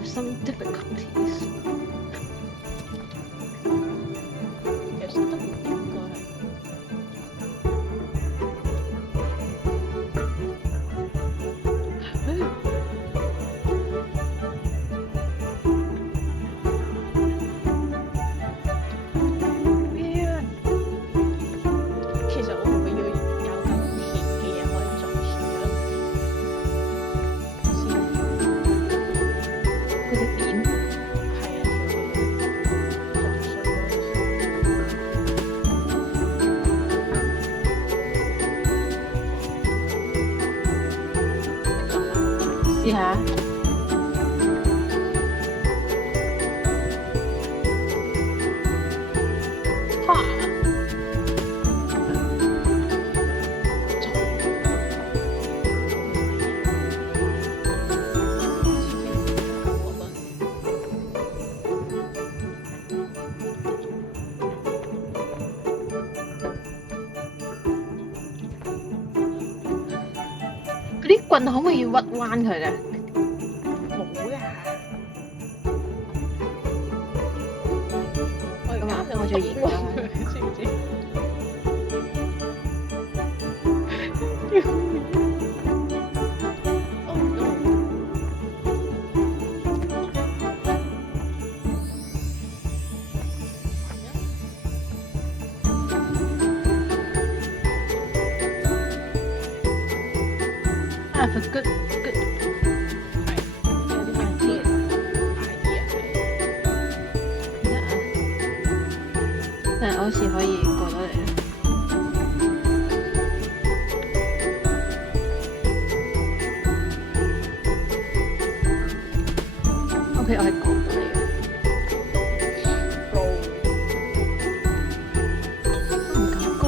have some difficulties。其實都唔應該係。其實我會唔會要有咁甜嘅嘢可以做樹咧？嗰隻點係啊，做樹嗰試下。嗰啲棍可唔可以屈彎佢嘅？冇呀。咁啊，我最研究下。知唔知？Oh no！啊，for good。有啲咩idea？但係我好似可以過到嚟啦。OK，我係過到嚟嘅。唔敢過。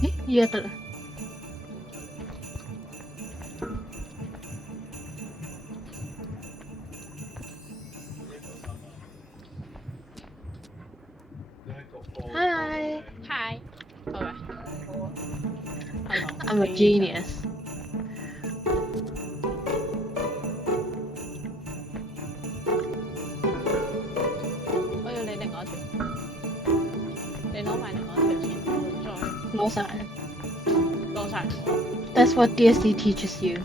咦，依家得啦。Hi， Hi。Okay。I'm a genius。我要你另外一條，你攞埋另外一條先，再攞晒啦。攞晒我。That's what DSE teaches you 。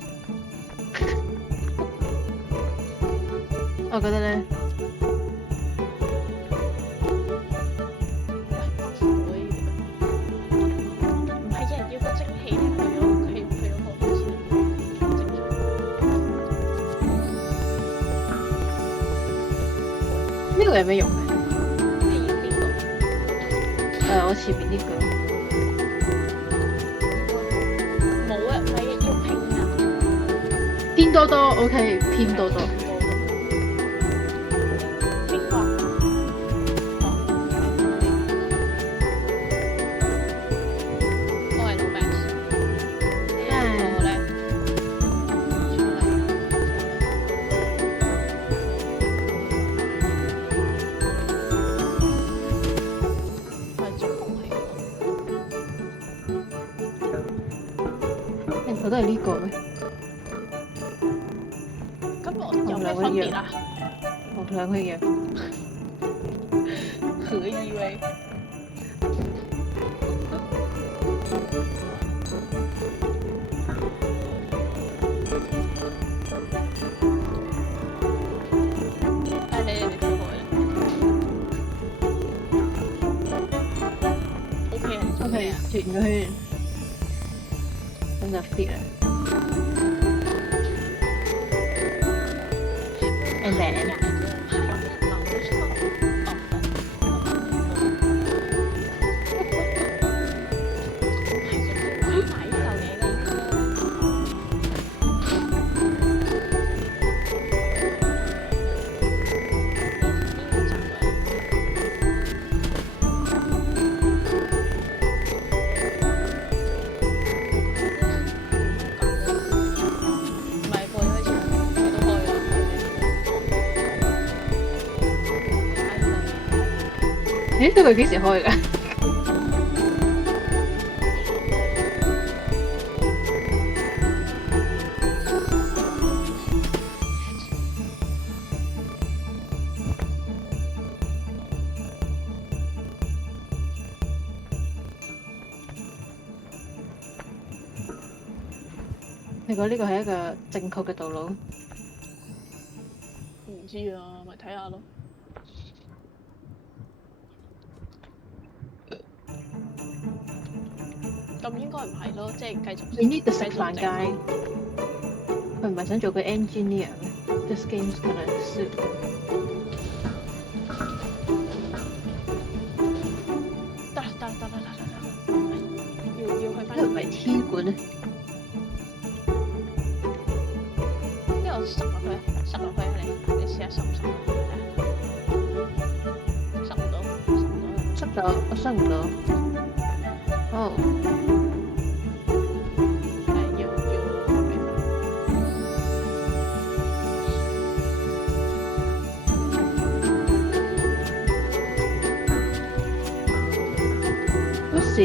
我覺得咧，喂，唔係一人要個蒸汽嘅，佢有個好似正常。呢個有咩用嘅？你要邊個？我前面呢個。冇啊，唔係要拼啊。拼多多 OK， 拼多多。邊個啊？我係老闆。呢一個咧，出嚟。係中空氣喎。我都係呢個咩？咁我有咩分別啊？我兩個一樣。可以喂。你做過嘅 ？OK 啊 OK，轉個圈，咁就 fit 啦。And then 係咦？呢個幾時開㗎？你覺得呢個係一個正確嘅道路？唔知啊，咪睇下咯。咁應該唔係咯，即係繼續。你呢個食飯界，佢唔係想做個 engineer 咩？This game's gonna suit。得要去翻。呢個唔係 T 館咧。呢個塞落去啊！你試下塞唔塞落去啊？塞唔到。塞咗，我塞唔到。哦。好閃。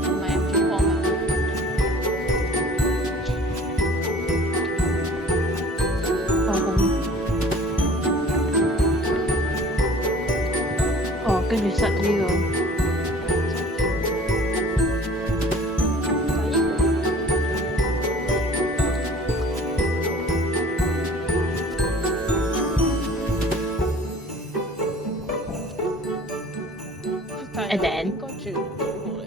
唔係啊，轉方向。跟住塞呢個。And then 應該轉唔到過嚟。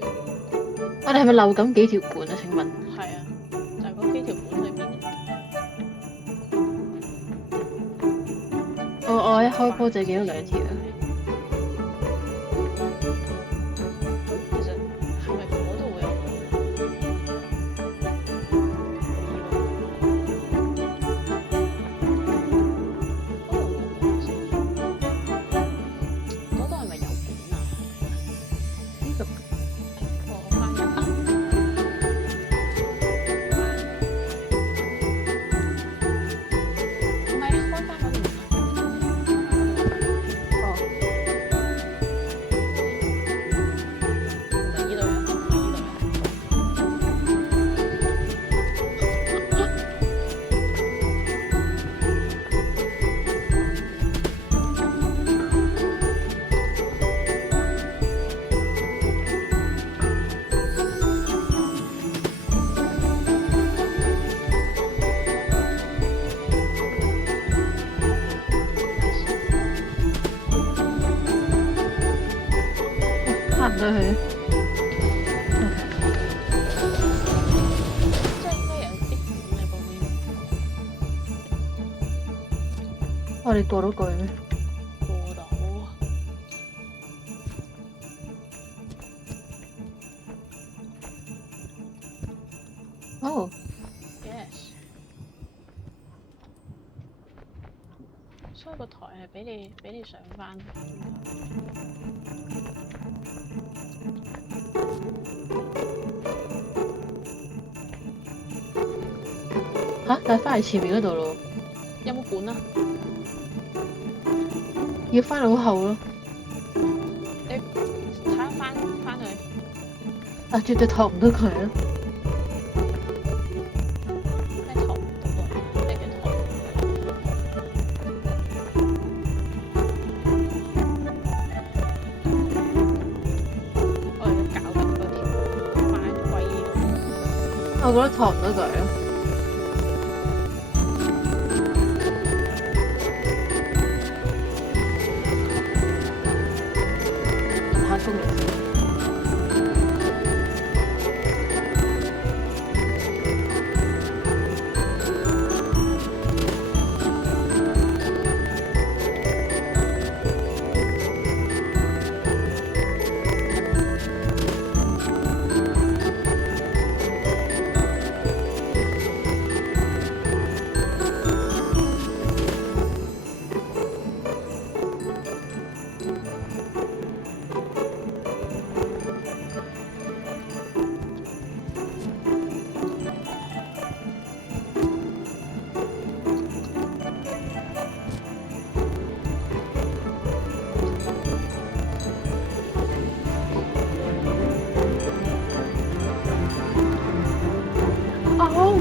我哋係咪漏緊幾條盤啊？請問？係啊，就係嗰幾條盤裏面。我一開波就見到2條。其實係咪嗰度會有？嗰度係咪有管啊？呢度。我翻入啊！唔係開翻嗰度。翻唔到去。即係應該有啲管喺嗰邊。我哋過到過去咩？過到。哦。Yes。所以個台係俾你上翻。嚇！但係翻嚟前面嗰度咯。有冇管啊？要翻到好後咯。你睇下翻去。啊！絕對托唔到佢咯。咩托唔到啊？咩叫托？我而家搞緊嗰條翻歸嘢。我覺得托唔到佢咯。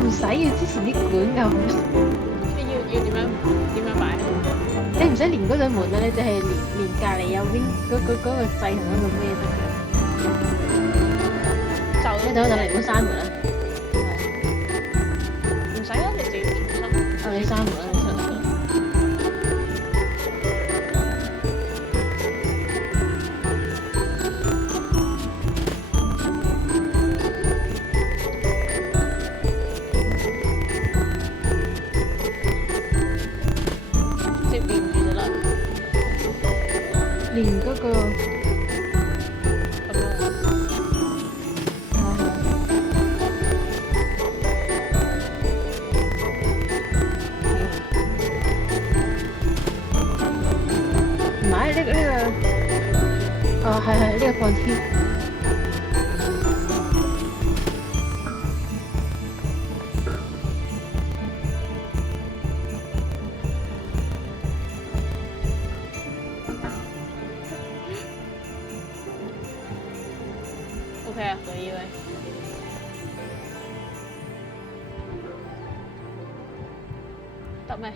唔使要之前啲管㗎，要點樣擺？你唔使連嗰對門啊，你淨係連隔離有邊嗰個掣同嗰個咩得㗎。就等你唔好閂門啦。唔使啊，你自己重新。你閂門啦，你閂門。即係變住就啦。連嗰個咁樣。唔係呢個，係呢個放天。OK 啊，可以喂。得咩？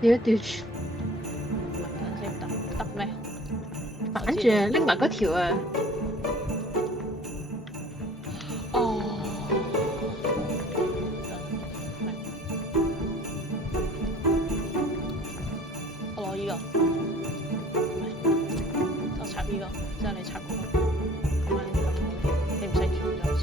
吊住，等先，得咩？反住啊，拎埋嗰條啊。哦。我攞依個，我插依個，之後你插嗰個，咁樣咁好啲，你唔使轉咗先。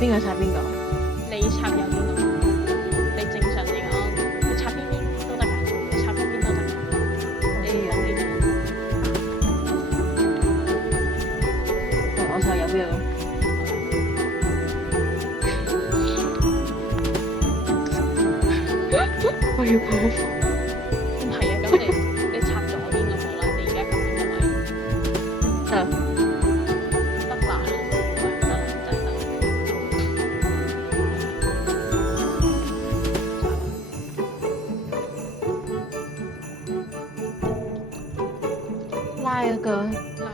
邊個插邊個？你插右邊個？你正常嚟講，你插邊邊都得㗎，你插邊邊都得㗎。你講呢我插右邊個。我要跑。唔係啊，咁你插左邊嗰個啦，你而家咁樣咪得啦，得啦，真係得。拉嗰個。拉。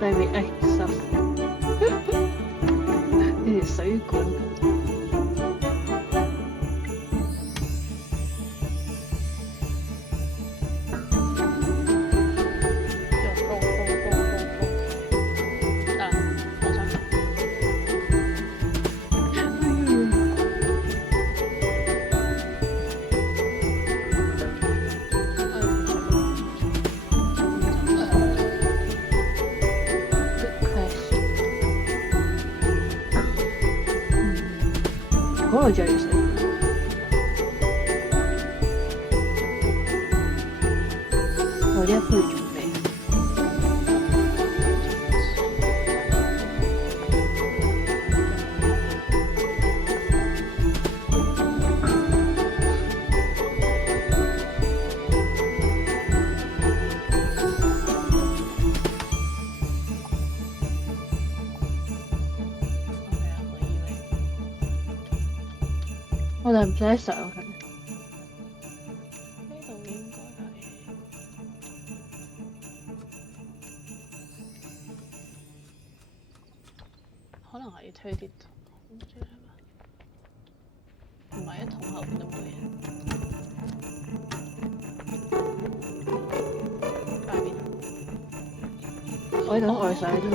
對面，收呢條水管。嗰度仲要食。我呢一杯準備。我哋唔使上係咪？呢度應該係，可能係要推啲桶，唔知係咪？唔係啊，桶後邊都冇嘢。擺邊啊？我喺度外上啫嘛。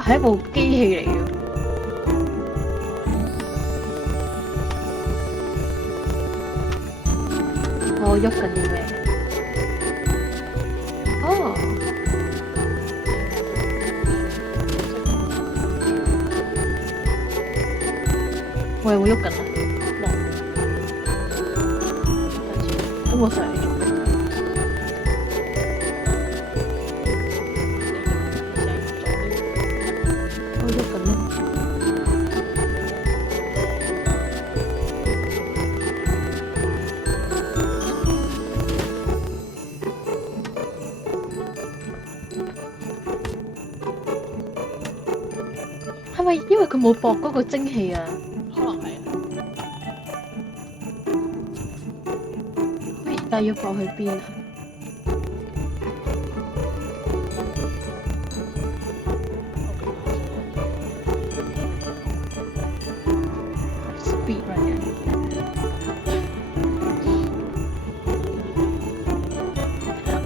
係一部機器嚟嘅，我喐緊啲咩？哦，我有冇喐緊啊？咁我上嚟做咩？我喐緊咯。係咪因為佢冇駁嗰個蒸氣啊？可能係啊。喂，但係要駁去邊啊？Speed run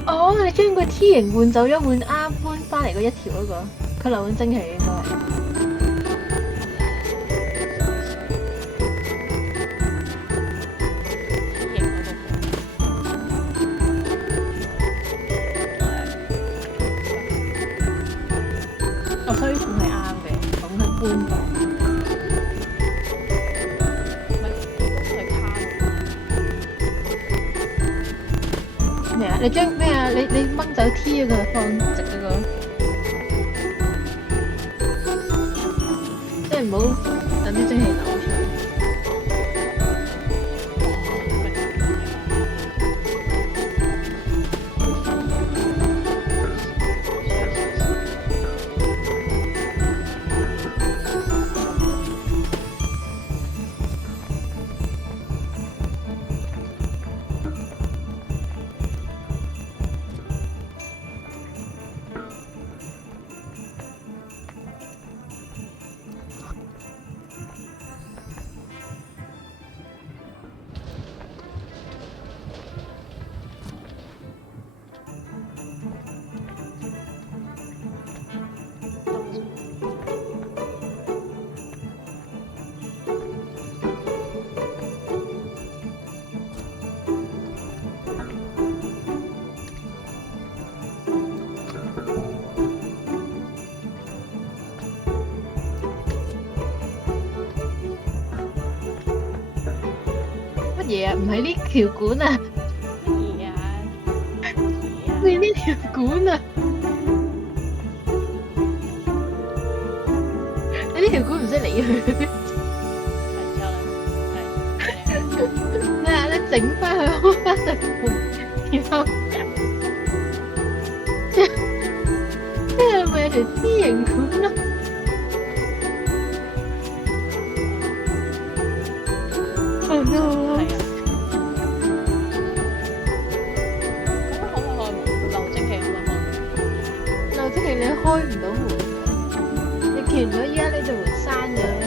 哦，你將個 T 型換走咗，換啱搬翻嚟嗰一條嗰個，佢流緊蒸氣應該係。所以算係啱嘅，講緊搬房。咩啊？你將咩啊？你掹走 T 嗰個放直嗰個，即係唔好等啲蒸氣流出嚟。嘢啊？唔係呢條管啊？乜嘢啊？你呢條管啊？你呢條管唔識理佢。咩啊？你整翻佢開翻對門，然後即係咪有條 T 型管咯？Oh no！你開唔到門㗎，你見唔到依家呢度門閂咗咩？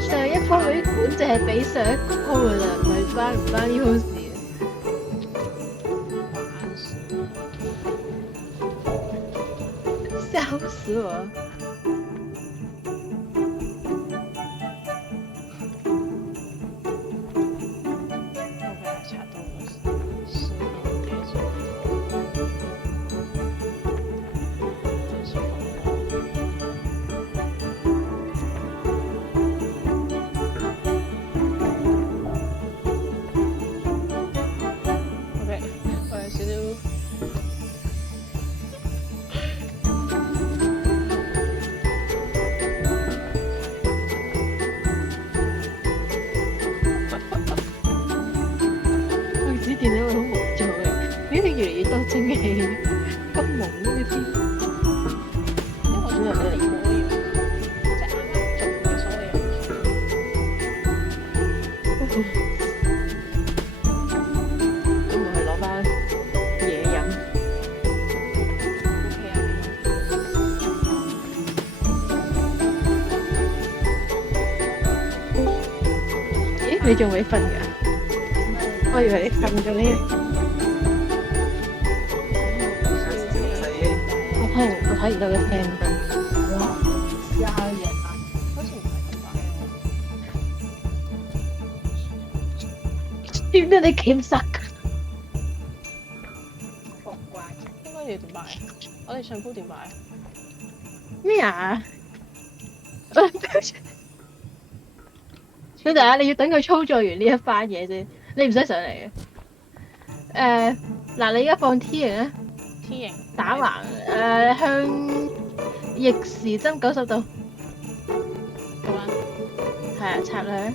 上一鋪嗰啲管淨係俾上一鋪㗎咋，唔係關唔關呢鋪事啊！笑死我！見到佢好無助嘅，點解越嚟越多蒸氣？咁朦呢啲，因為我做咗離譜嘅嘢，即係啱啱做嘅所有嘢。咁咪去攞翻嘢飲。咦？你仲未瞓㗎？我以為你瞓咗呢。我睇唔到嘅聲。哇！嚇人啊！好似唔係咁大喎。點解你咁實㗎？你上鋪點擺啊？咩啊？小弟啊，你要等佢操作完呢一番嘢先，你唔使上嚟嘅。嗱，你而家放 T 型啊， T 型打橫向逆時針90度，咁樣。係啊，插落去。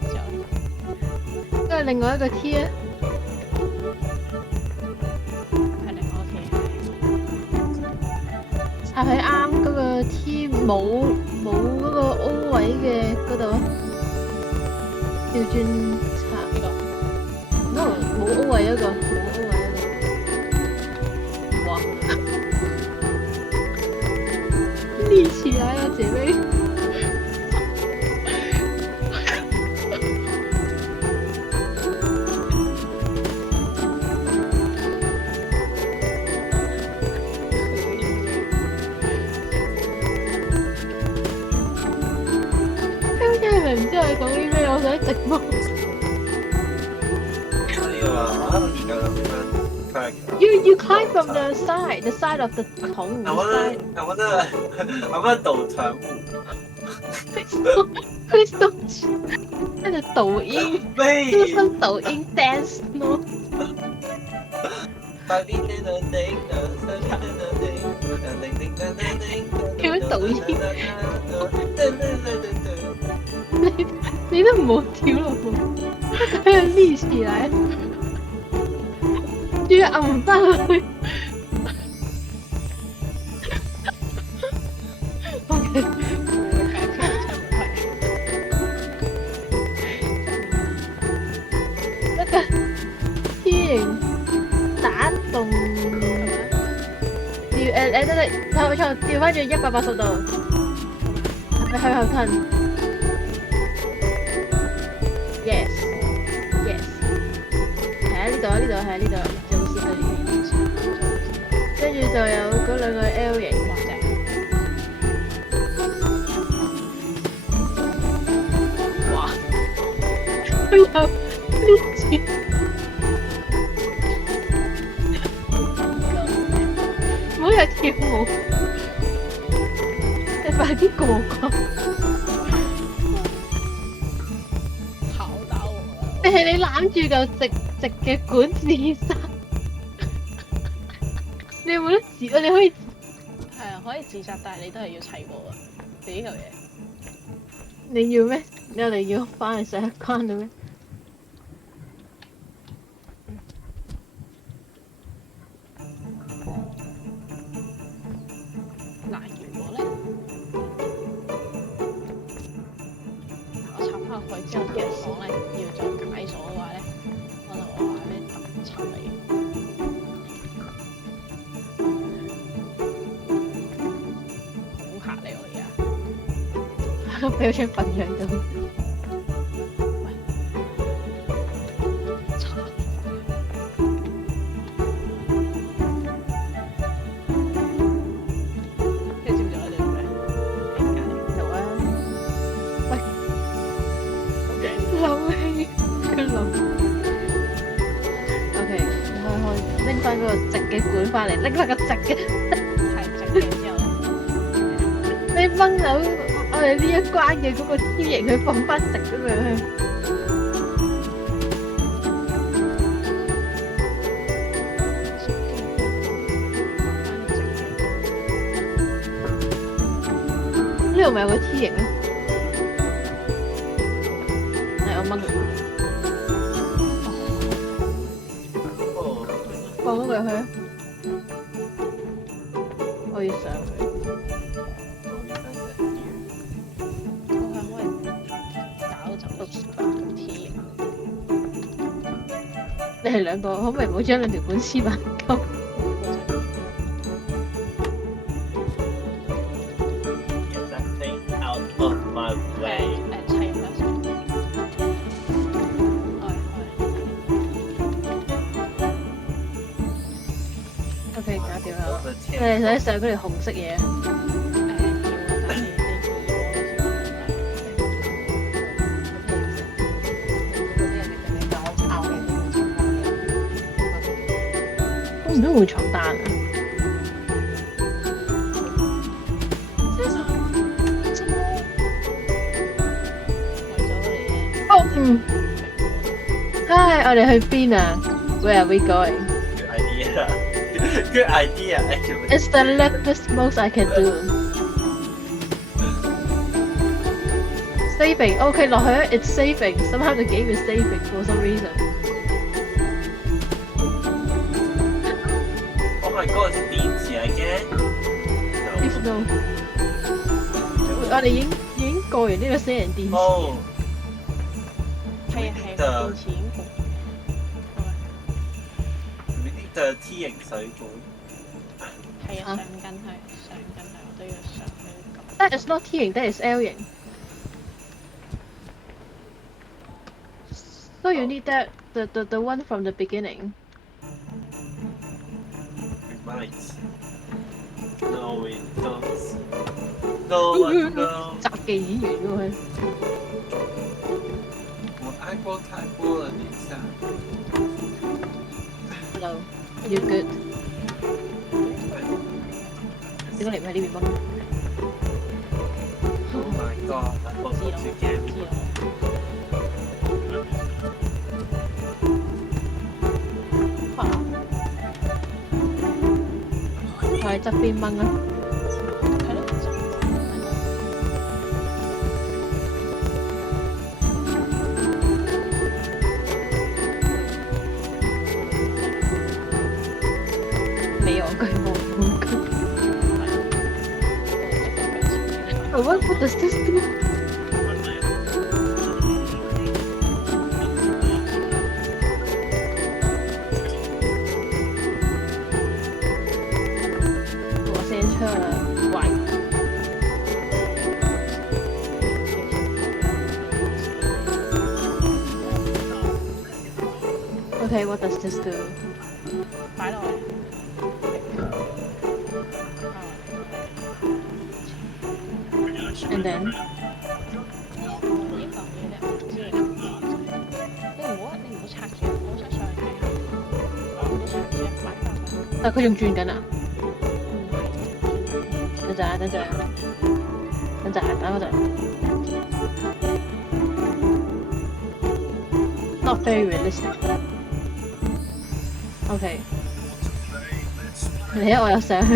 之後跟住另外一個 T 啊，係另外一個 T 插喺啱嗰個 T 冇嗰個 O 位嘅嗰度啊，調轉插呢個。no 冇 O 位一個，冇 O 位一個，哇！立起來啊，姐妹！唔知我哋講啲咩，我想直播。You climb from the side of the 桶。I wanna 抖团舞。Crystal， 跟住抖音，就像抖音 dance 咯。跳抖音。你都唔好跳落去，佢要立起來，仲要揞翻落去。OK。一個 T 型打動，調錯，調翻轉180度，你向後褪。Yes，係啊，呢度係呢度，就好似佢呢邊。跟住就有嗰兩個 L 型或者，哇！佢又呢住，唔好又跳舞，你快啲過關！定係你攬住嚿直嘅管自殺？你有冇得自？你可以係啊，可以自殺，但係你都係要砌過啊！你呢嚿嘢，你要咩？你我哋要翻去上一關嘅咩？嗱，如果咧，我插翻去之後同人講咧，要再解鎖嘅話咧，我就話咩插你。俾我張笨樣到。你知唔知我哋做咩？做啊！喂，OK，諗起佢諗。OK，拎翻嗰個直嘅管翻嚟，拎翻個直嘅，係直嘅之後你掹走我哋呢一關嘅嗰個 T 型，佢放翻直咁樣去。呢度咪有個 T 型咧？係我掹放咗佢去啊！我要上去。你係兩個，可唔可以唔好將兩條管黐埋鳩？OK，搞掂啦。你哋想上嗰條紅色嘢？唔通會床單啊？哦，嗯。嗨，我哋去邊啊？Where are we going? Good idea. Good idea, actually. It's the leftist most I can do. Saving. Okay, 落去 it's saving. Somehow the game is saving for some reason. Oh my god, it's 電池 again? If no. 我哋已經過完呢個死人電視。Oh, 係啊係啊，電池已經焗。we need the T 型水管。係啊，上緊係，我都要上去撳。That is not T 型 that is L 型。So you need that the one from the beginning. We might. No, we don't. No, no. 雜技演員喎佢。我愛過太多了，等一下。 Hello, you good? 點解你唔喺呢邊幫？Oh my god, I forgot to get it. 我喺側邊掹啊！係咯。你戇居冇戇居。What does this do? Okay, what does this do? 擺落去。And then 呢個嘢咧，即係你唔好拆住，我想上去睇下。唔好拆住，擺翻去。但佢仲轉緊啊！唔係。等陣啊，等陣啊，等陣啊，等我陣。Not very realistic. Okay. 嚟啊！我又上去。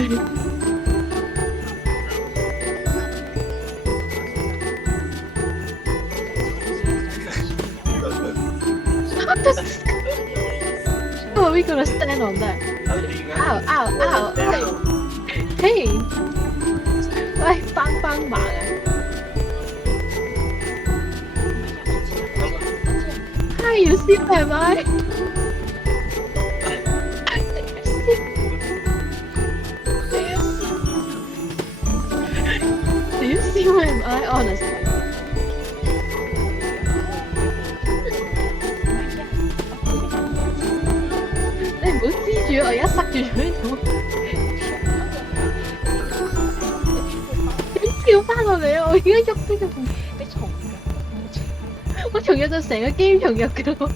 How are we gonna stand on that? Ow! Ow! Ow! Hey! 喂，幫忙啊 ！Hi, you see where am I? Do you see where am I? Honestly. 你唔好黐住我，而家塞住咗呢度。點跳翻落嚟啊！我而家喐呢個，你重嘅。我重入就成個 game 重入㗎咯。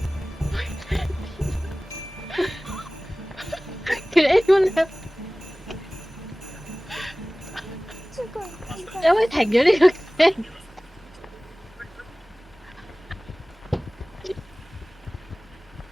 Can anyone help？ 有冇停咗呢個聲？